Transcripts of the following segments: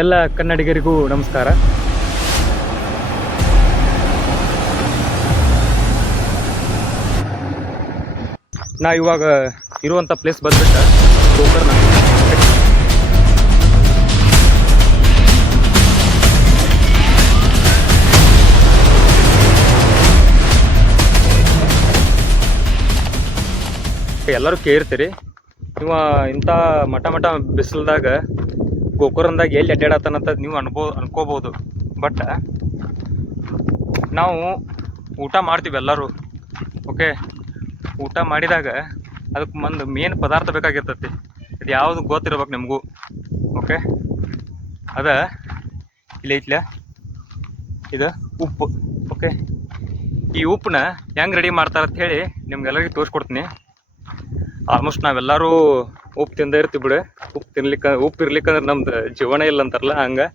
ಎಲ್ಲ ಕನ್ನಡಿಗರಿಗೂ ನಮಸ್ಕಾರ. ನಾ ಇವಾಗ ಇರುವಂಥ ಪ್ಲೇಸ್ ಬಂದ್ಬಿಟ್ಟು ಗೋಕರ್ಣ. ಎಲ್ಲರೂ ಕೇಳಿರ್ತೀರಿ ಇವ ಇಂಥ ಮಠ ಬಿಸಿಲ್ದಾಗ ಗೋಕರ್ಣದಾಗ ಎಲ್ಲಿ ಅಡ್ಡಾಡತ್ತಾನಂತ ನೀವು ಅನ್ಕೋಬೋದು. ಬಟ್ ನಾವು ಊಟ ಮಾಡ್ತೀವಿ ಎಲ್ಲರೂ. ಓಕೆ, ಊಟ ಮಾಡಿದಾಗ ಅದಕ್ಕೆ ಒಂದು ಮೇನ್ ಪದಾರ್ಥ ಬೇಕಾಗಿರ್ತೈತಿ. ಅದು ಯಾವುದು ಗೊತ್ತಿರ್ಬೇಕು ನಿಮಗೂ. ಓಕೆ, ಅದ ಇಲ್ಲಿ ಐತ್ಲ, ಇದು ಉಪ್ಪು. ಓಕೆ, ಈ ಉಪ್ಪನ್ನ ಹೆಂಗೆ ರೆಡಿ ಮಾಡ್ತಾರಂತ ಹೇಳಿ ನಿಮ್ಗೆಲ್ಲರಿಗೂ ತೋರಿಸ್ಕೊಡ್ತೀನಿ. ಆಲ್ಮೋಸ್ಟ್ ನಾವೆಲ್ಲರೂ ಉಪ್ಪು ತಿಂದೇ ಇರ್ತೀವಿ ಬಿಡು. ಉಪ್ಪು ಇರ್ಲಿಕ್ಕಂದ್ರೆ ನಮ್ದು ಜೀವನ ಇಲ್ಲ ಅಂತಾರಲ್ಲ ಹಂಗೆ.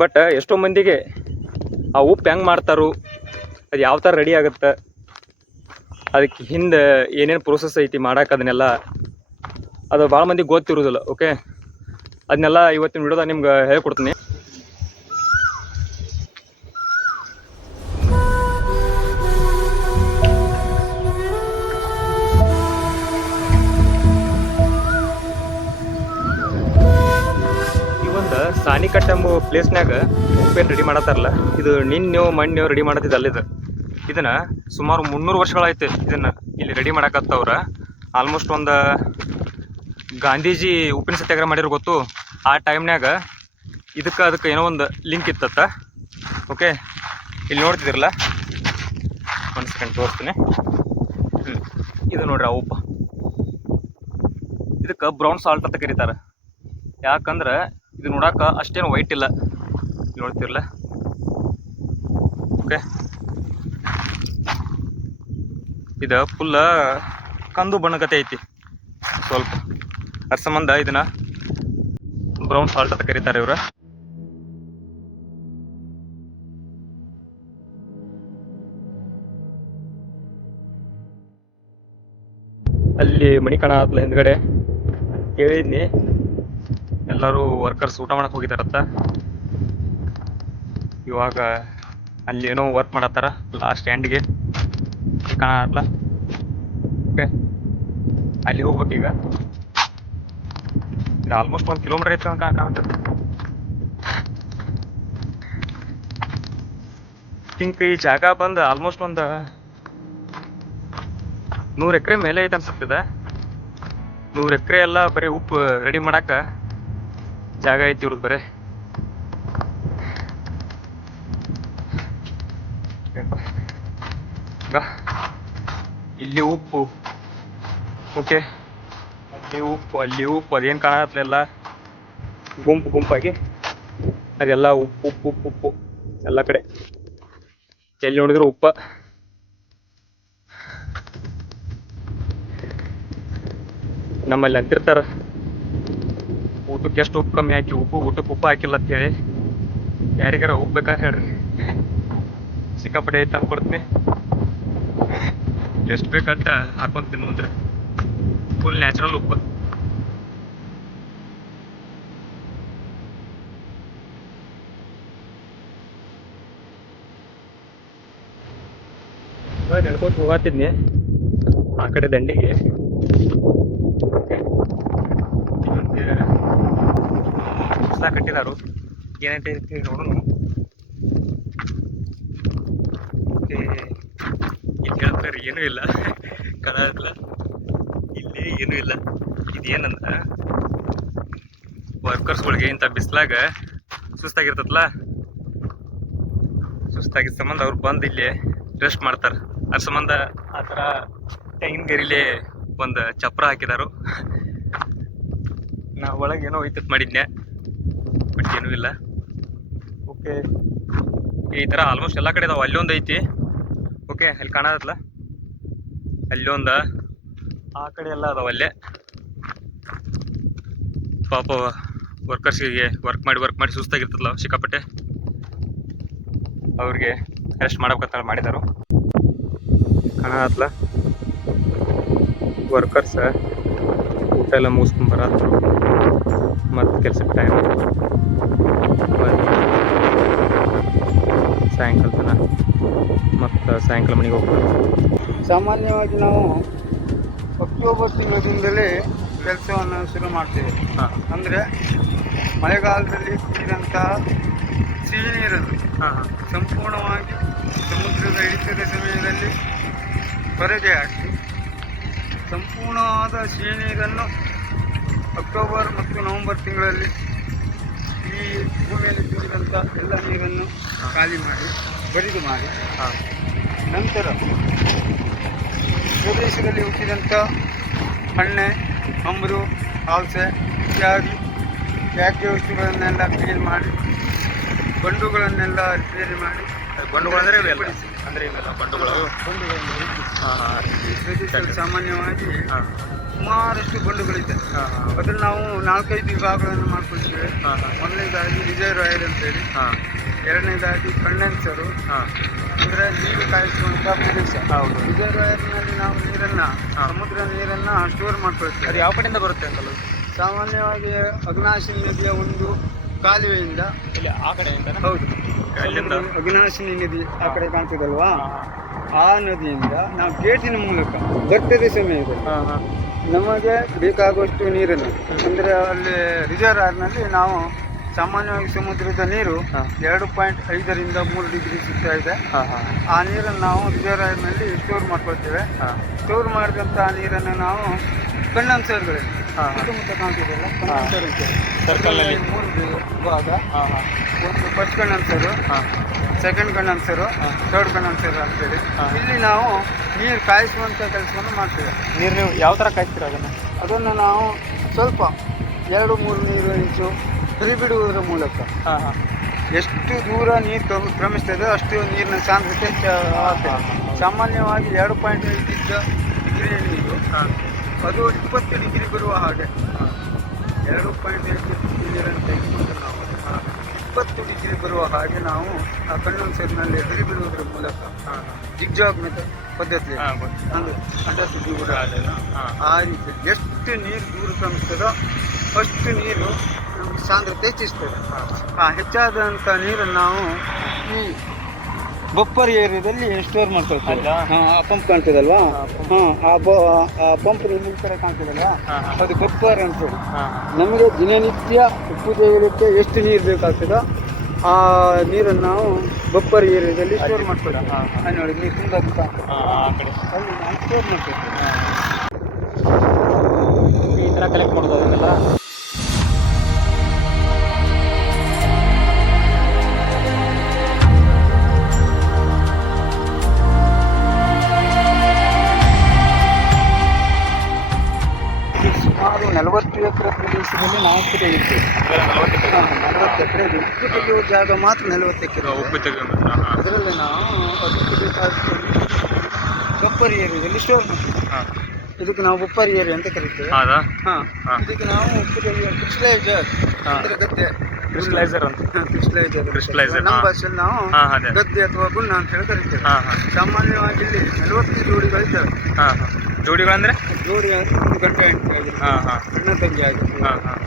ಬಟ್ ಎಷ್ಟೋ ಮಂದಿಗೆ ಆ ಉಪ್ಪು ಹೆಂಗೆ ಮಾಡ್ತಾರೋ, ಅದು ಯಾವ ಥರ ರೆಡಿ ಆಗುತ್ತೆ, ಅದಕ್ಕೆ ಹಿಂದೆ ಏನೇನು ಪ್ರೋಸೆಸ್ ಐತಿ ಮಾಡೋಕೆ, ಅದನ್ನೆಲ್ಲ ಅದು ಭಾಳ ಮಂದಿಗೆ ಗೊತ್ತಿರೋದಿಲ್ಲ. ಓಕೆ, ಅದನ್ನೆಲ್ಲ ಇವತ್ತಿನ ವಿಡಿಯೋದಾಗ ನಿಮ್ಗೆ ಹೇಳ್ಕೊಡ್ತೀನಿ. ಸಾನಿಕಟ್ಟೆ ಎಂಬ ಪ್ಲೇಸ್ನಾಗ ಉಪ್ಪೇನು ರೆಡಿ ಮಾಡತ್ತಾರಲ್ಲ, ಇದು ಮಣ್ಣು ರೆಡಿ ಮಾಡತ್ತಿದ್ದಲ್ಲ. ಇದನ್ನು ಸುಮಾರು 300 ವರ್ಷಗಳಾಯ್ತು ಇದನ್ನು ಇಲ್ಲಿ ರೆಡಿ ಮಾಡಕತ್ತವ್ರ. ಆಲ್ಮೋಸ್ಟ್ ಒಂದು ಗಾಂಧೀಜಿ ಉಪ್ಪಿನ ಸತ್ಯಾಗ್ರಹ ಮಾಡಿರೋ ಗೊತ್ತು. ಆ ಟೈಮ್ನಾಗ ಅದಕ್ಕೆ ಏನೋ ಒಂದು ಲಿಂಕ್ ಇತ್ತತ್ತ. ಓಕೆ, ಇಲ್ಲಿ ನೋಡ್ತಿದ್ರಲ್ಲ, ಒಂದು ಸೆಕೆಂಡ್ ತೋರಿಸ್ತೀನಿ. ಇದು ನೋಡ್ರಿ ಆ ಉಪ್ಪು. ಇದಕ್ಕೆ ಬ್ರೌನ್ ಸಾಲ್ಟ್ ಅಂತ ಕರೀತಾರೆ. ಯಾಕಂದ್ರೆ ಇದು ನೋಡಕ್ಕೆ ಅಷ್ಟೇನು ವೈಟ್ ಇಲ್ಲ, ನೋಡ್ತಿರಲ್ಲ. ಓಕೆ, ಇದು ಫುಲ್ಲ ಕಂದು ಬಣ್ಣಗತೆ ಐತಿ ಸ್ವಲ್ಪ. ಅದ್ರ ಸಂಬಂಧ ಇದನ್ನ ಬ್ರೌನ್ ಸಾಲ್ಟ್ ಅಂತ ಕರೀತಾರೆ ಇವ್ರ. ಅಲ್ಲಿ ಮಣಿ ಕಣ ಆತ್ಲ ಹಿಂದ್ಗಡೆ ಕೇಳಿದ್ನಿ, ಎಲ್ಲರೂ ವರ್ಕರ್ಸ್ ಊಟ ಮಾಡಕ್ಕೆ ಹೋಗಿದಾರತ್ತ. ಇವಾಗ ಅಲ್ಲಿ ಏನೋ ವರ್ಕ್ ಮಾಡತ್ತಾರ ಲಾಸ್ಟ್ ಎಂಡ್ಗೆ ಕಾಣಲ್ಲ. ಓಕೆ, ಅಲ್ಲಿ ಹೋಗ್ಬೇಕು ಈಗ. ಇದು ಆಲ್ಮೋಸ್ಟ್ 1 ಕಿಲೋಮೀಟರ್ ಐತೆ ಅಂತ ಕಾಣ್ತದೆ. ಥಿಂಕ್ ಈ ಜಾಗ ಬಂದು ಆಲ್ಮೋಸ್ಟ್ ಒಂದು 100 ಎಕರೆ ಮೇಲೆ ಐತೆ ಅನ್ಸುತ್ತಿದೆ. 100 ಎಕರೆ ಎಲ್ಲ ಬರೀ ಉಪ್ಪು ರೆಡಿ ಮಾಡಕ್ಕೆ ಜಾಗ ಐತಿ ಇವ್ರದ್ದು ಬರೇ. ಇಲ್ಲಿ ಉಪ್ಪು. ಓಕೆ, ಅಲ್ಲಿ ಉಪ್ಪು ಅದೇನು ಕಾಣತ್ಲೆಲ್ಲ ಗುಂಪಾಗಿ ಅದೆಲ್ಲ ಉಪ್ಪು ಎಲ್ಲ ಕಡೆ ಎಲ್ಲಿ ನೋಡಿದ್ರು ಉಪ್ಪ. ನಮ್ಮಲ್ಲಿ ಅಂತಿರ್ತಾರ, ಊಟಕ್ಕೆ ಎಷ್ಟು ಉಪ್ಪು ಕಮ್ಮಿ ಹಾಕಿ, ಊಟಕ್ಕೆ ಉಪ್ಪು ಹಾಕಿಲ್ಲ ಅಂತ ಹೇಳಿ. ಯಾರಿಗಾರ ಉಪ್ಪು ಬೇಕಾದ್ರೆ ಹೇಳ್ರಿ, ಸಿಕ್ಕಾಪಟ್ಟೆ ಐತೆ ಅನ್ಕೊಡ್ತೀನಿ. ಎಷ್ಟು ಬೇಕಂತ ಹಾಕೊಂತೀನಿ ಅಂದ್ರೆ ಫುಲ್ ನ್ಯಾಚುರಲ್ ಉಪ್ಪು. ನಡ್ಕೊಂಡು ಹೋಗತ್ತಿದ್ನಿ ಆ ಕಡೆ ದಂಡಿಗೆ. ಕಟ್ಟಿದಾರು ಏನಂತ ಹೇಳ್ತೀವಿ ನೋಡೋಣ. ಇಲ್ಲಿ ಹೇಳ್ತಾರೆ ಏನೂ ಇಲ್ಲ, ಕಾಣಲ್ಲ ಇಲ್ಲಿ ಏನೂ ಇಲ್ಲ. ಇದೇನಂದ ವರ್ಕರ್ಸ್ಗಳಿಗೆ ಇಂಥ ಬಿಸಿಲಾಗ ಸುಸ್ತಾಗಿರ್ತದಲ್ಲ, ಸುಸ್ತಾಗಿದ್ದ ಸಂಬಂಧ ಅವ್ರು ಬಂದು ಇಲ್ಲಿ ರೆಸ್ಟ್ ಮಾಡ್ತಾರೆ. ಅದ್ರ ಸಂಬಂಧ ಆ ಥರ ತೆಂಗಿನ ಗರಿಲೇ ಒಂದು ಚಪ್ರ ಹಾಕಿದಾರು. ನಾ ಒಳಗೆ ಏನೋ ಐತತ್ ಮಾಡಿದ್ನೆ, ಬಟ್ ಏನೂ ಇಲ್ಲ. ಓಕೆ, ಈ ಥರ ಆಲ್ಮೋಸ್ಟ್ ಎಲ್ಲ ಕಡೆ ಇದಾವೆ. ಅಲ್ಲೊಂದು ಐತಿ. ಓಕೆ, ಅಲ್ಲಿ ಕಾಣತ್ತಲ್ಲ, ಅಲ್ಲೊಂದು, ಆ ಕಡೆ ಎಲ್ಲ ಅದಾವ. ಅಲ್ಲೇ ಪಾಪ ವರ್ಕರ್ಸ್ಗೆ ವರ್ಕ್ ಮಾಡಿ ಸುಸ್ತಾಗಿರ್ತದಲ್ಲ ಸಿಕ್ಕಾಪಟ್ಟೆ, ಅವ್ರಿಗೆ ರೆಸ್ಟ್ ಮಾಡ್ಬೇಕಂತ ಮಾಡಿದಾರು. ಕಾಣತ್ತಲ್ಲ, ವರ್ಕರ್ಸ್ ಊಟ ಎಲ್ಲ ಮುಗಿಸ್ಕೊಂಬರ ಮತ್ತು ಕೆಲ್ಸಕ್ಕೆ ಟೈಮ್ ಸಾಯಂಕಾಲ ತನಕ ಮತ್ತು ಸಾಯಂಕಾಲ ಮನೆಗೆ ಹೋಗ್ತಾರೆ. ಸಾಮಾನ್ಯವಾಗಿ ನಾವು ಅಕ್ಟೋಬರ್ ತಿಂಗಳಿಂದಲೇ ಕೆಲಸವನ್ನು ಶುರು ಮಾಡ್ತೇವೆ. ಹಾಂ ಅಂದರೆ ಮಳೆಗಾಲದಲ್ಲಿ ಕುಡಿದಂತಹ ಸಿಹಿ ನೀರನ್ನು ಹಾಂ ಹಾಂ ಸಂಪೂರ್ಣವಾಗಿ ಸಮುದ್ರದ ಇಳಿತದ ಸಮಯದಲ್ಲಿ ಹೊರಗೆ ಹಾಕಿ ಸಂಪೂರ್ಣವಾದ ಸಿಹಿ ನೀರನ್ನು ಅಕ್ಟೋಬರ್ ಮತ್ತು ನವೆಂಬರ್ ತಿಂಗಳಲ್ಲಿ ಈ ಭೂಮಿಯಲ್ಲಿ ತುಂಬಿದಂಥ ಎಲ್ಲ ನೀರನ್ನು ಖಾಲಿ ಮಾಡಿ ಬರಿದು ಮಾಡಿ ಹಾಂ ನಂತರ ಪ್ರದೇಶದಲ್ಲಿ ಹುಟ್ಟಿದಂಥ ಹಣ್ಣೆ ಅಂಬರು ಹಾಲ್ಸೆ ಇತ್ಯಾದಿ ತ್ಯಾಜ್ಯ ವಸ್ತುಗಳನ್ನೆಲ್ಲ ಕ್ಲೀನ್ ಮಾಡಿ ಬಂಡುಗಳನ್ನೆಲ್ಲ ರಿಪೇರಿ ಮಾಡಿ ಬಂಡುಗಳಂದರೆ ಇವೆಲ್ಲ ಅಂದರೆ ಇವೆಲ್ಲ ಬಂಡುಗಳು. ಹಾಂ ಹಾಂ ಈ ಪ್ರದೇಶದಲ್ಲಿ ಸಾಮಾನ್ಯವಾಗಿ ಹಾಂ ಸುಮಾರಷ್ಟು ಬಂಡುಗಳಿದೆ. ಹಾಂ ಹಾಂ ಅದನ್ನು ನಾವು 4-5 ವಿಭಾಗಗಳನ್ನು ಮಾಡ್ಕೊಳ್ತೇವೆ. ಹಾಂ ಹಾಂ ಮೊದಲನೇದಾಗಿ ರಿಸರ್ವಾಯರ್ ಅಂತೇಳಿ, ಹಾಂ ಎರಡನೇದಾಗಿ ಕಂಡೆನ್ಸರು ಹಾಂ ಅಂದರೆ ನೀರು ಕಾಯಿಸುವಂಥ ಪ್ರದೇಶ. ಹೌದು. ರಿಸರ್ವಾಯರ್ನಲ್ಲಿ ನಾವು ನೀರನ್ನು ಹಾಂ. ಸಮುದ್ರ ನೀರನ್ನು ಸ್ಟೋರ್ ಮಾಡ್ಕೊಳ್ತೇವೆ. ಅದು ಯಾವ ಕಡೆಯಿಂದ ಬರುತ್ತೆ ಅಂತಲ್ಲ? ಸಾಮಾನ್ಯವಾಗಿ ಅಘನಾಶಿನಿ ನದಿಯ ಒಂದು ಕಾಲುವೆಯಿಂದ. ಇಲ್ಲಿ ಆ ಕಡೆಯಿಂದ? ಹೌದು, ಅಲ್ಲಿಂದ ಅಘನಾಶಿನಿ ನದಿ ಆ ಕಡೆ ಕಾಣ್ತದಲ್ವಾ, ಹಾಂ ಆ ನದಿಯಿಂದ ನಾವು ಗೇಟಿನ ಮೂಲಕ ಬರ್ತದ ಸಮಯದಲ್ಲಿ ಹಾಂ ಹಾಂ ನಮಗೆ ಬೇಕಾಗುವಷ್ಟು ನೀರನ್ನು, ಅಂದರೆ ಅಲ್ಲಿ ರಿಸರ್ವಾಯರ್ನಲ್ಲಿ ನಾವು ಸಾಮಾನ್ಯವಾಗಿ ಸಮುದ್ರದ ನೀರು ಹಾಂ 2.5ರಿಂದ 3 ಡಿಗ್ರಿ ಸಿಗ್ತಾ ಇದೆ. ಹಾಂ ಹಾಂ ಆ ನೀರನ್ನು ನಾವು ರಿಸರ್ವಾಯರ್ನಲ್ಲಿ ಸ್ಟೋರ್ ಮಾಡ್ಕೊಳ್ತೇವೆ. ಹಾಂ ಸ್ಟೋರ್ ಮಾಡಿದಂಥ ನೀರನ್ನು ನಾವು ಕಂಡೆನ್ಸರ್ಗಳಲ್ಲಿ ಹಾಂ ಹಾಂ ಸುತ್ತಮುತ್ತ ಕಾಣ್ತಿದೆಯಲ್ಲ ಕಂಡೆನ್ಸರ್ ಅಂತೇಳಿ ಸರ್ಕಲ್ನಲ್ಲಿ 3 ವಿಭಾಗ. ಹಾಂ ಹಾಂ ಒಂದು ಫಸ್ಟ್ ಕಂಡೆನ್ಸರು, ಹಾಂ ಸೆಕೆಂಡ್ ಕಂಡೆನ್ಸರು, ಹಾಂ. ಥರ್ಡ್ ಕಂಡೆನ್ಸರ್ ಅಂತೇಳಿ ಹಾಂ. ಇಲ್ಲಿ ನಾವು ನೀರು ಕಾಯಿಸುವಂಥ ಕೆಲಸವನ್ನು ಮಾಡ್ತೇವೆ. ನೀರು ನೀವು ಯಾವ ಥರ ಕಾಯ್ತೀರ ಅದನ್ನು? ಅದನ್ನು ನಾವು ಸ್ವಲ್ಪ 2-3 ನೀರು ಇಂಚು ಹರಿಬಿಡುವುದರ ಮೂಲಕ ಹಾಂ ಹಾಂ ಎಷ್ಟು ದೂರ ನೀರು ಕ್ರಮಿಸ್ತದೆ ಅಷ್ಟು ನೀರಿನ ಸಾಂದ್ರತೆ ಆಗ್ತದೆ. ಸಾಮಾನ್ಯವಾಗಿ 2.5 ಇದ್ದ ಡಿಗ್ರಿ ನೀರು ಹಾಂ ಅದು 20 ಡಿಗ್ರಿ ಬರುವ ಹಾಗೆ, ಹಾಂ 2.5 ನೀರನ್ನು ತೆಗೆದುಕೊಂಡು ನಾವು 20 ಡಿಗ್ರಿ ಬರುವ ಹಾಗೆ ನಾವು ಆ ಕಂಡೆನ್ಸರ್ನಲ್ಲಿ ಹರಿಬಿಡುವುದರ ಮೂಲಕ ಹಾಂ ಜಿಗ್ಜಾಗ್ ಮೆಥಡ್ ಪದ್ಧತಿ ಹಾಂ ಗೊತ್ತು. ಅಂದರೆ ಅಂಡರ್ ದೂರ ಹಾಂ ಆ ರೀತಿ ಎಷ್ಟು ನೀರು ದೂರ ಕ್ರಮಿಸ್ತದೋ ಅಷ್ಟು ನೀರು ನಮಗೆ ಸಾಂದ್ರತೆ ಹೆಚ್ಚಿಸ್ತದೆ. ಆ ಹೆಚ್ಚಾದಂಥ ನೀರನ್ನು ನಾವು ಈ ಬೊಪ್ಪರ್ ಏರಿಯಾದಲ್ಲಿ ಸ್ಟೋರ್ ಮಾಡ್ಕೊಳ್ತೇವೆ. ಅಲ್ಲ? ಹಾಂ, ಆ ಪಂಪ್ ಕಾಣ್ತದಲ್ವಾ, ಹಾಂ, ಆ ಪಂಪ್ ನಿಮ್ಮ ಕಡೆ ಕಾಣ್ತದಲ್ವಾ, ಹಾಂ ಹಾಂ ಅದು ಬೊಪ್ಪರ್ ಅಂತೇಳಿ. ಹಾಂ ನಮಗೆ ದಿನನಿತ್ಯ ಉಪ್ಪು ತೆಗೆಯಲಿಕ್ಕೆ ಎಷ್ಟು ನೀರು ಬೇಕಾಗ್ತದೋ ಆ ನೀರನ್ನು ನಾವು ಬೊಪ್ಪರ್ ಏರಿಯಾದಲ್ಲಿ ಸ್ಟೋರ್ ಮಾಡ್ಕೊಳ್ತೇವೆ. ಹಾಂ ಹಾಂ ನೋಡಿ ನೀರು ತುಂಬ ಆ ಕಡೆ ಅಲ್ಲಿ ನಾವು ಸ್ಟೋರ್ ಮಾಡ್ಕೊಳ್ತೇವೆ. ಈ ಥರ ಕಲೆಕ್ಟ್ ಮಾಡೋದು ಅದನ್ನೆಲ್ಲ. ಸುಮಾರು 40 ಎಕರೆ ಪ್ರದೇಶದಲ್ಲಿ ನಾವು ಉಪ್ಪು ತೆಗಿತೀವಿ. 40 ಎಕರೆ ಉಪ್ಪು ತೆಗೆಯುವ ಜಾಗ ಮಾತ್ರ 40 ಎಕರೆ. ಉಪ್ಪು ತೆಗೆದು ಹಾಂ ಹಾಂ ಅದರಲ್ಲಿ ನಾವು ಅದಕ್ಕೆ ಬೇಕಾದ ಬೊಪ್ಪರ್ ಏರಿಯಾದಲ್ಲಿ ಸ್ಟೋರ್ ಮಾಡ್ತೀವಿ. ಹಾಂ ಇದಕ್ಕೆ ನಾವು ಬೊಪ್ಪರ್ ಏರಿಯಾ ಅಂತ ಕರಿತೇವೆ. ಹೌದಾ? ಹಾಂ, ಹಾಂ. ಇದಕ್ಕೆ ನಾವು ಉಪ್ಪು ತೆಗೆಯುವ ಕ್ರಿಸ್ಟಲೈಸರ್ ಹಾಂ. ಅಂದರೆ ಗದ್ದೆ, ಕ್ರಿಸ್ಟಲೈಸರ್ ಅಂತ. ಕ್ರಿಸ್ಟಲೈಸರ್ ನಮ್ಮ ಹಾಂ. ಭಾಷೆಯಲ್ಲಿ ನಾವು ಹಾಂ ಅದೇ. ಗದ್ದೆ ಅಥವಾ ಗುನ್ನ ಅಂತ ಹೇಳಿ ಕರಿತೇವೆ. ಹಾಂ ಹಾಂ ಸಾಮಾನ್ಯವಾಗಿ ಇಲ್ಲಿ 40 ಜೋಡಿಗಳಿದ್ದಾವೆ. ಹಾಂ ಹಾಂ ಜೋಡಿಗಳಂದರೆ? ಜೋಡಿ ಅಂದರೆ ಒಂದು ಗಂಡ ಹೆಂಡತಿ ಆಗಿರ್ಬೋದು, ಹಾಂ ಹಾಂ ಅಣ್ಣ ತಂಗಿ ಆಗಿರ್ಬೋದು, ಹಾಂ ಹಾಂ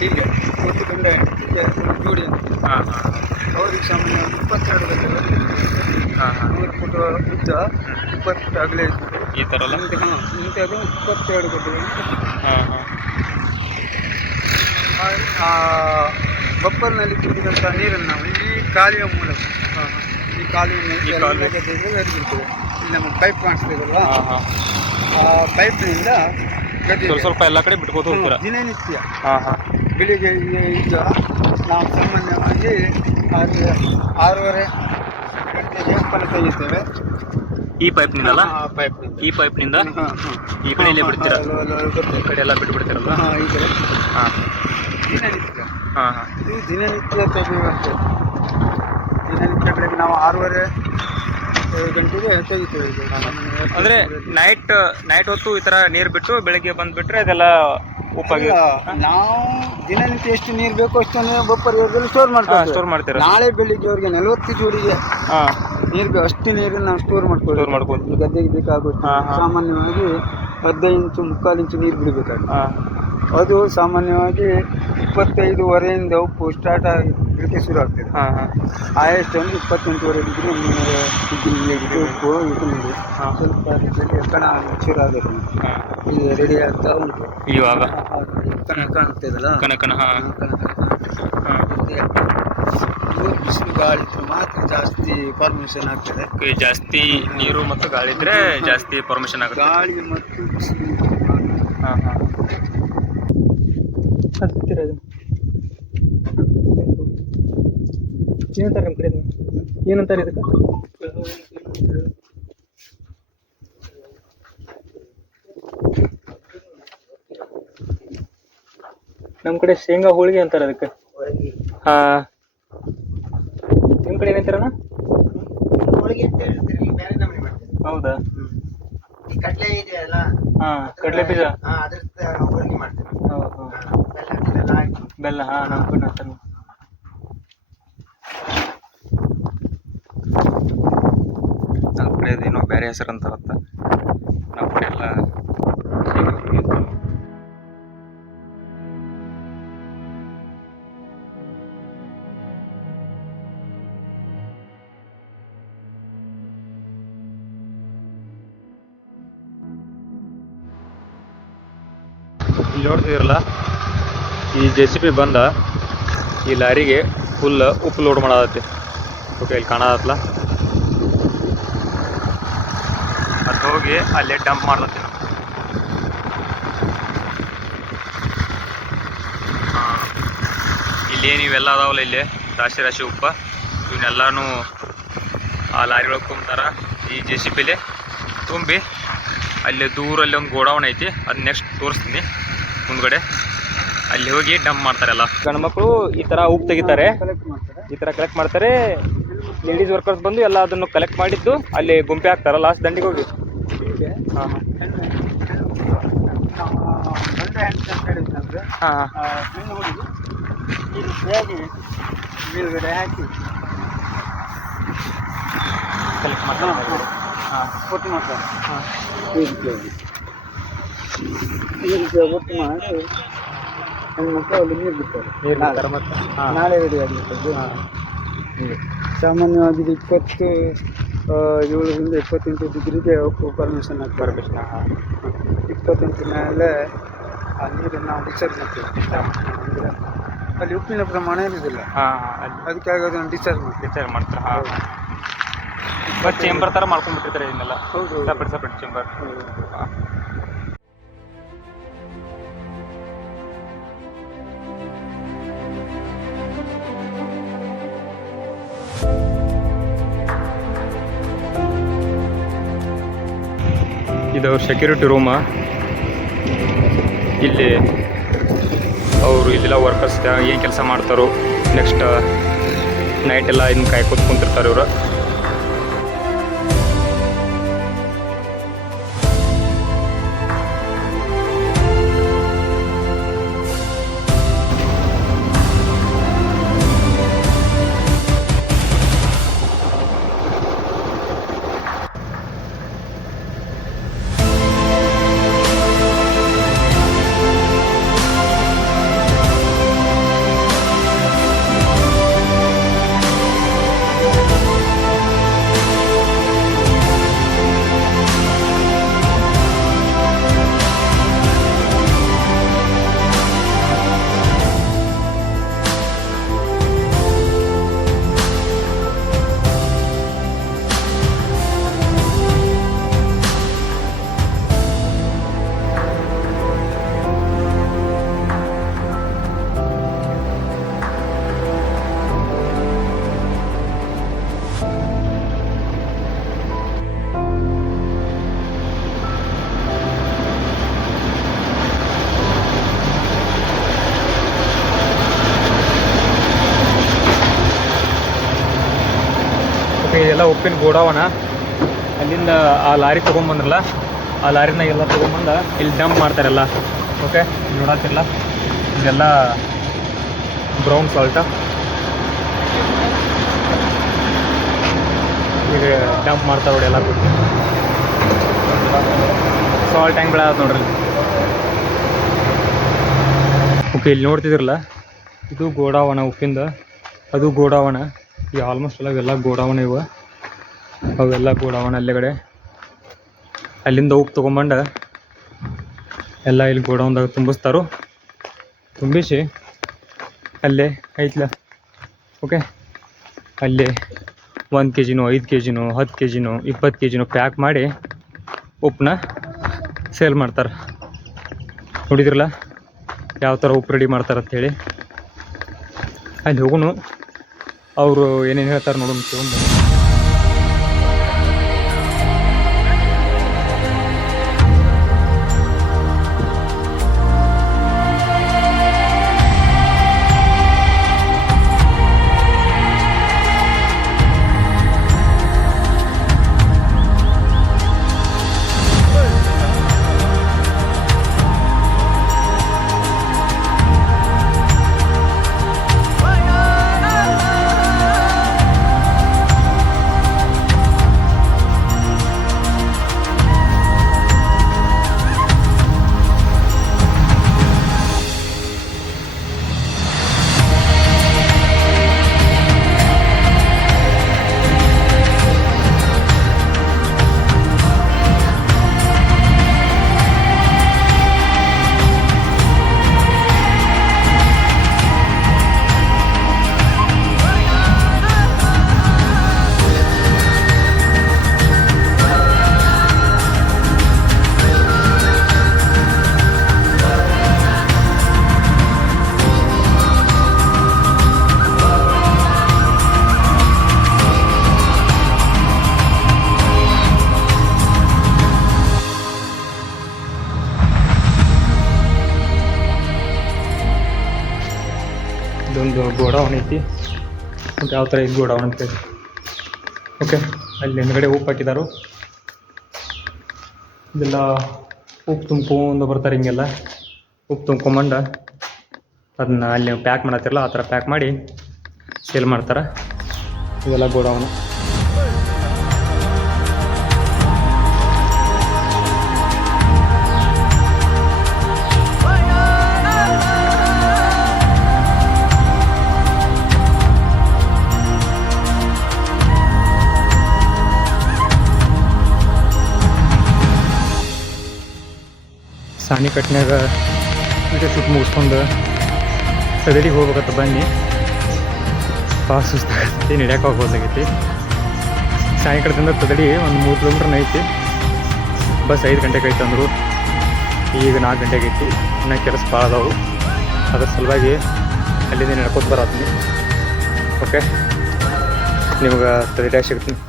ಹೀಗೆ ಒಂದು ಗಂಡ ಹೆಂಡತಿಗೆ ಜೋಡಿ ಅಂತ. ಹಾಂ ಹಾಂ ಅವ್ರಿಗೆ ಸಾಮಾನ್ಯವಾಗಿ 22 ಗಂಟೆಗಳು, ಹಾಂ ಹಾಂ 100 ಫುಟ್ ಉದ್ದ, 20 ಫುಟ್ ಅಗಲ ಇರ್ತದೆ. ಈ ಥರ ಅಲ್ಲ? ಇಂಥದ್ದು 22 ಗಂಟೆಗಳು. ಹಾಂ ಹಾಂ ಆ ಬೊಪ್ಪರ್ನಲ್ಲಿ ತುಂಬಿದಂಥ ನೀರನ್ನು ನಾವು ಈ ಕಾಲುವೆ ಮೂಲಕ, ಹಾಂ ಈ ಕಾಲುವೆ ಈ ಕಾಲುವೆ. ಗದ್ದೆಗೆ ಹರಿಬಿಡ್ತೇವೆ. ಇಲ್ಲಿ ನಮಗೆ ಪೈಪ್ ಕಾಣಿಸ್ತದಲ್ವಾ, ಹಾಂ ಹಾಂ ಆ ಪೈಪ್ನಿಂದ ಗದ್ದೆ ಸ್ವಲ್ಪ ಸ್ವಲ್ಪ ಎಲ್ಲ ಕಡೆ ಬಿಟ್ಬೋದು ಹೋಗ್ತೀರಾ? ದಿನನಿತ್ಯ ಹಾಂ ಹಾಂ ಬೆಳಿಗ್ಗೆ ಈಗ ನಾವು ಸಾಮಾನ್ಯವಾಗಿ 6:30 ಗಂಟೆಗೆ ಫಲ ತೆಗಿತೇವೆ. ಈ ಪೈಪ್ನಿಂದಲ್ಲ? ಆ ಪೈಪ್ನಿಂದ. ಈ ಪೈಪ್ನಿಂದ ಹಾಂ ಹಾಂ ಈ ಕಡೆ ಇಲ್ಲೇ ಬಿಡ್ತೀರಾ? ಬರ್ತೇವೆ. ಈ ಕಡೆ ಎಲ್ಲ ಬಿಟ್ಬಿಡ್ತೀರಲ್ಲ? ಹಾಂ, ಈ ಕಡೆ ಹಾಂ ದಿನನಿತ್ಯ. ಹಾಂ ಹಾಂ ಇದು ದಿನನಿತ್ಯ ತೆಗೆಯುವಂಥದ್ದು. ದಿನನಿತ್ಯ ಬೆಳಗ್ಗೆ ನಾವು 6:30 ಗಂಟೆಗೆ ತೆಗಿತೇವೆ. ಇದು ಅಂದರೆ ನೈಟ್ ಹೊತ್ತು ಈ ಥರ ನೀರು ಬಿಟ್ಟು ಬೆಳಗ್ಗೆ ಬಂದುಬಿಟ್ರೆ ಅದೆಲ್ಲ ಉಪ್ಪಾಗಿ ನಾವು ದಿನನಿತ್ಯ ಎಷ್ಟು ನೀರು ಬೇಕೋ ಅಷ್ಟನ್ನು ಬೊಪ್ಪರ್ ಏರಿಯಾದಲ್ಲಿ ಸ್ಟೋರ್ ಮಾಡ್ತೀವಿ. ಸ್ಟೋರ್ ಮಾಡ್ತೀರಾ? ನಾಳೆ ಬೆಳಿಗ್ಗೆ ಅವ್ರಿಗೆ 40 ಜೋಡಿಗೆ ಹಾಂ ನೀರು ಅಷ್ಟು ನೀರನ್ನು ನಾವು ಸ್ಟೋರ್ ಸ್ಟೋರ್ ಮಾಡ್ಬೋದು. ಗದ್ದೆಗೆ ಬೇಕಾಗುತ್ತೆ. ಹಾಂ ಹಾಂ ಸಾಮಾನ್ಯವಾಗಿ 15 ಇಂಚು 3/4 ಇಂಚು ನೀರು ಬಿಡಬೇಕಾಗುತ್ತೆ. ಹಾಂ ಅದು ಸಾಮಾನ್ಯವಾಗಿ 25ವರೆಯಿಂದ ಉಪ್ಪು ಸ್ಟಾರ್ಟ್ ಆಗಲಿಕ್ಕೆ ಶುರು ಆಗ್ತದೆ. ಹಾಂ ಹಾಂ ಹೈಯೆಸ್ಟ್ ಒಂದು 28ವರೆ ಡಿಗ್ರಿ 3 ಉಪ್ಪು ಇದು ನೋಡಿ ಸ್ವಲ್ಪ ರೀತಿಯಲ್ಲಿ ಕಣ ಶುರು ಆಗಿದೆ. ಈಗ ರೆಡಿ ಆಗ್ತಾ ಉಂಟು. ಇವಾಗ ಕಣ ಕಾಣ್ತದಲ್ಲ, ಕನಕನ ಹಾಂ ಕಣ ಬಿಸಿಲು ಗಾಳಿ ಇದ್ರೆ ಮಾತ್ರ ಜಾಸ್ತಿ ಫಾರ್ಮೇಷನ್ ಆಗ್ತದೆ. ಜಾಸ್ತಿ ನೀರು ಮತ್ತು ಗಾಳಿ ಇದ್ರೆ ಜಾಸ್ತಿ ಪರ್ಮಿಷನ್ ಆಗುತ್ತೆ. ಗಾಳಿ ಮತ್ತು ಬಿಸಿಲು ಹಾಂ ಹಾಂ ಹತ್ತಿರ ಅದು ಏನಂತಾರೆ ನಿಮ್ಮ ಕಡೆ ಏನಂತಾರೆ ಇದಕ್ಕೆ? ನಮ್ಮ ಕಡೆ ಶೇಂಗಾ ಹೋಳಿಗೆ ಅಂತಾರೆ ಅದಕ್ಕೆ. ಹಾಂ ನಿಮ್ಮ ಕಡೆ ಏನಂತಾರಣ್ಣ? ಹೋಳಿಗೆ ಅಂತ ಹೇಳ್ತೀರಿ, ಬೇರೆ ನಮೂನೆ ಮಾಡ್ತೀವಿ. ಹೌದಾ? ಈ ಕಡಲೆ ಇದೆಯಲ್ಲ, ಹಾಂ ಕಡಲೆ ಬೀಜ ಅದ್ರದ್ದು ಹೋಳಿಗೆ ಮಾಡ್ತೀವಿ. ಹೌದು ಬೆಲ್ಲ ಹಾಕಿ. ಬೆಲ್ಲ ಹಾಂ ನಮ್ಮ ಕಡೆ ಅಂತಾರೆ. ನಮ್ಮ ಕಡೆ ಅದೇನೋ ಬೇರೆ ಹೆಸರು ಅಂತಾರತ್ತ. ನಮ್ಮ ಕಡೆ ಎಲ್ಲ ಇಲ್ಲಿ ನೋಡ್ತಿದಿರಲ್ಲ, ಈ JCB ಬಂದ ಈ ಲಾರಿಗೆ ಫುಲ್ ಉಪ್ಪು ಲೋಡ್ ಮಾಡತ್ತೆ. ಓಕೆ, ಇಲ್ಲಿ ಕಾಣತ್ತಲ್ಲ, ಅದು ಹೋಗಿ ಅಲ್ಲೇ ಡಂಪ್ ಮಾಡ್ಲತ್ತಿ. ಇಲ್ಲಿ ನೀವೆಲ್ಲ ಅದಾವಲ್ಲ, ಇಲ್ಲಿ ರಾಶಿ ರಾಶಿ ಉಪ್ಪ ಇವನ್ನೆಲ್ಲನೂ ಆ ಲಾರಿ ಒಳಗೆ ತುಂಬ್ತಾರ. ಈ JCBಲಿ ತುಂಬಿ ಅಲ್ಲಿ ದೂರಲ್ಲಿ ಒಂದು ಗೋಡೌನ್ ಐತಿ, ಅದು ನೆಕ್ಸ್ಟ್ ತೋರಿಸ್ತೀನಿ ಮುಂದ್ಗಡೆ. ಅಲ್ಲಿ ಹೋಗಿ ಡಂಪ್ ಮಾಡ್ತಾರಲ್ಲ. ಗಂಡ್ಮಕ್ಳು ಈ ಥರ ಉಪ್ಪು ತೆಗಿತಾರೆ, ಈ ಥರ ಕಲೆಕ್ಟ್ ಮಾಡ್ತಾರೆ. ಲೇಡೀಸ್ ವರ್ಕರ್ಸ್ ಬಂದು ಎಲ್ಲ ಅದನ್ನು ಕಲೆಕ್ಟ್ ಮಾಡಿದ್ದು ಅಲ್ಲಿ ಗುಂಪೆ ಹಾಕ್ತಾರ ಲಾಸ್ಟ್ ದಂಡಿಗೆ ಹೋಗಿ. ಹಾಂ ಹಾಂ ಮೇಲ್ಗಡೆ ಹಾಕಿ ಕಲೆಕ್ಟ್ ಮಾಡ್ತಾರೆ. ಹಾಂ ಒಟ್ಟು ಮಾಡ್ತಾರೆ. ಹಾಂ ಈ ರೀತಿಯಾಗಿ ಒಟ್ಟು ಮಾಡಿ ಹೆಣ್ಮಕ್ಳು ಅಲ್ಲಿ ನೀರು ಬಿಡ್ತಾರೆ. ನೀರು ಬಿಡ್ತಾರೆ ಮತ್ತೆ. ಹಾಂ ನಾಳೆ ರೆಡಿ ಆಗಿರ್ತದೆ. ಸಾಮಾನ್ಯವಾಗಿ 27ರಿಂದ 28 ಡಿಗ್ರಿಗೆ ಉಪ್ಪು ಪರ್ಮಿಷನ್ ಆಗ್ತಾರೆ. 28 ಮೇಲೆ ಆ ನೀರನ್ನು ನಾವು ಡಿಸ್ಚಾರ್ಜ್ ಮಾಡ್ತೀವಿ. ಅಂದರೆ ಅಲ್ಲಿ ಉಪ್ಪಿನ ಪ್ರಮಾಣ ಇರೋದಿಲ್ಲ, ಹಾಂ ಅದಕ್ಕಾಗಿ ಅದನ್ನು ಡಿಸ್ಚಾರ್ಜ್ ಮಾಡ್ತೀವಿ. ರಿಚಾರ್ಜ್ ಮಾಡ್ತಾರೆ. ಹಾಂ ಬಟ್ ಚೇಂಬರ್ ಥರ ಮಾಡ್ಕೊಂಡ್ಬಿಟ್ಟಿರ್ತಾರೆ ಇದನ್ನೆಲ್ಲ. ಹೌದು. Separate chamber. ಹಾಂ ಇದು ಅವ್ರ ಸೆಕ್ಯೂರಿಟಿ ರೂಮ. ಇಲ್ಲಿ ಅವರು ಇಲ್ಲೆಲ್ಲ ವರ್ಕರ್ಸ್ ಏನು ಕೆಲಸ ಮಾಡ್ತಾರೋ ನೆಕ್ಸ್ಟ್ ನೈಟ್ ಎಲ್ಲ ಇದನ್ನ ಕಾಯ್ಕೋತ ಕುಂತಿರ್ತಾರೆ ಇವರು. ಇದೆಲ್ಲ ಉಪ್ಪಿನ ಗೋಡಾವನ. ಅಲ್ಲಿಂದ ಆ ಲಾರಿ ತೊಗೊಂಬಂದ್ರಲ್ಲ, ಆ ಲಾರಿನಾಗ ಎಲ್ಲ ತೊಗೊಂಬಂದ ಇಲ್ಲಿ ಡಂಪ್ ಮಾಡ್ತಾರಲ್ಲ. ಓಕೆ, ನೋಡತ್ತಿರಲ್ಲ, ಇದೆಲ್ಲ ಬ್ರೌನ್ ಸಾಲ್ಟ. ಈಗ ಡಂಪ್ ಮಾಡ್ತಾರೆ ನೋಡಿ ಎಲ್ಲ ಬಿಟ್ಟು. ಸಾಲ್ಟ್ ಹೆಂಗೆ ಬೆಳೆದ ನೋಡ್ರಿ. ಓಕೆ, ಇಲ್ಲಿ ನೋಡ್ತಿದ್ರಲ್ಲ, ಇದು ಗೋಡಾವಣ ಉಪ್ಪಿಂದ. ಅದು ಗೋಡಾವಣ. ಈ ಆಲ್ಮೋಸ್ಟ್ ಎಲ್ಲ ಅವೆಲ್ಲ ಗೋಡಾವಣ ಇವ. ಅವೆಲ್ಲ ಗೋಡಾವಣ ಅಲ್ಲೆಗಡೆ. ಅಲ್ಲಿಂದ ಉಪ್ಪು ತೊಗೊಂಬಂಡು ಎಲ್ಲ ಇಲ್ಲಿ ಗೋಡೌನ್ದಾಗ ತುಂಬಿಸ್ತಾರೋ. ತುಂಬಿಸಿ ಅಲ್ಲೇ ಐತ್ಲ, ಓಕೆ, ಅಲ್ಲೇ 1 kg 5 kg 10 kg 20 kg pack ಮಾಡಿ ಉಪ್ಪನ್ನ ಸೇಲ್ ಮಾಡ್ತಾರೆ. ನೋಡಿದ್ರಲ್ಲ ಯಾವ ಥರ ಉಪ್ಪು ರೆಡಿ ಮಾಡ್ತಾರೆ ಅಂಥೇಳಿ. ಅಲ್ಲಿ ಹೋಗೋಣ, ಅವರು ಏನೇನು ಹೇಳ್ತಾರೆ ನೋಡೋಣ. ತೊಗೊಂಡು ಇದೊಂದು ಗೋಡೌನ್ ಐತಿ. ಮತ್ತು ಯಾವ ಥರ ಇದು ಗೋಡೌನ್ ಅಂತೇಳಿ. ಓಕೆ, ಅಲ್ಲಿ ಹಿಂದ್ಗಡೆ ಉಪ್ಪು ಹಾಕಿದಾರು. ಇದೆಲ್ಲ ಉಪ್ಪು ತುಂಬ್ಕೊಂಡು ಬರ್ತಾರೆ. ಹಿಂಗೆಲ್ಲ ಉಪ್ಪು ತುಂಬ್ಕೊಂಬಂಡು ಅದನ್ನ ಅಲ್ಲಿ ಪ್ಯಾಕ್ ಮಾಡತ್ತಿರಲ್ಲ, ಆ ಥರ ಪ್ಯಾಕ್ ಮಾಡಿ ಸೇಲ್ ಮಾಡ್ತಾರೆ. ಇದೆಲ್ಲ ಗೋಡೌನು. ಸಾನಿ ಕಟ್ನ್ಯಾಗ ವಿಡಿಯೋ ಶೂಟ್ ಮುಗಿಸ್ಕೊಂಡು ಸದಡಿಗೆ ಹೋಗ್ಬೇಕತ್ತ. ಬನ್ನಿ, ಭಾಳ ಸುಸ್ತಾಗತ್ತೆ, ನಡೆಯೋಕೆ ಹೋಗ್ಬೋದಾಗೈತಿ. ಸಾನಿ ಕಟ್ಟದಿಂದ ತದಡಿ ಒಂದು 3 ಕಿಲೋಮೀಟ್ರ್ ಐತಿ. ಬಸ್ 5 ಗಂಟೆಗೆ ಐತೆ ಅಂದರು. ಈಗ 4 ಗಂಟೆಗೆ ಐತಿ. ಇನ್ನೂ ಕೆಲಸ ಭಾಳ ಅದಾವು. ಅದ್ರ ಸಲುವಾಗಿ ಅಲ್ಲಿಂದ ನಡ್ಕೊತ ಬರತ್ತೀನಿ. ಓಕೆ, ನಿಮ್ಗೆ ತದಡಿಯಾಗ ಸಿಗ್ತೀನಿ.